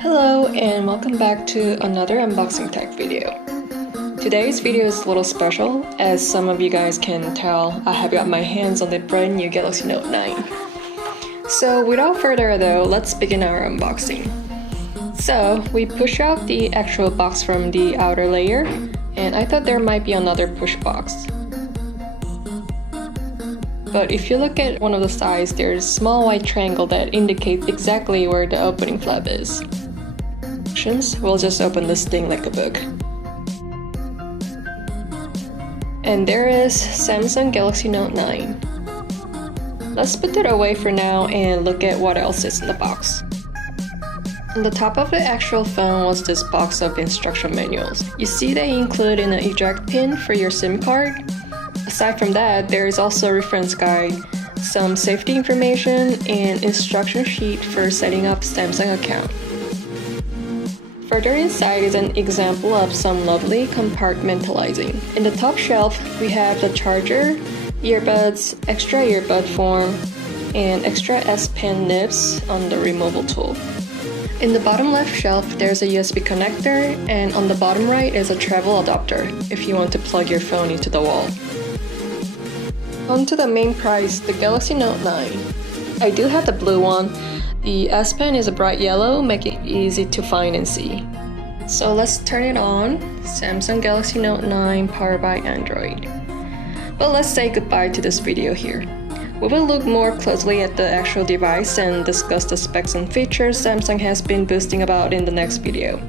Hello and welcome back to another unboxing tech video. Today's video is a little special, as some of you guys can tell I have got my hands on the brand new Galaxy Note 9. So without further ado, let's begin our unboxing. So we push out the actual box from the outer layer, and I thought there might be another push box. But if you look at one of the sides, there's a small white triangle that indicates exactly where the opening flap is. We'll just open this thing like a book. And there is Samsung Galaxy Note 9. Let's put it away for now and look at what else is in the box. On the top of the actual phone was this box of instruction manuals. You see they include an eject pin for your SIM card. Aside from that, there is also a reference guide, some safety information, and instruction sheet for setting up Samsung account. Further inside is an example of some lovely compartmentalizing. In the top shelf, we have the charger, earbuds, extra earbud form, and extra S Pen nibs on the removal tool. In the bottom left shelf, there's a USB connector, and on the bottom right is a travel adapter if you want to plug your phone into the wall. On to the main prize, the Galaxy Note 9. I do have the blue one. The S Pen is a bright yellow, making it easy to find and see. So let's turn it on. Samsung Galaxy Note 9 powered by Android. But let's say goodbye to this video here. We will look more closely at the actual device and discuss the specs and features Samsung has been boasting about in the next video.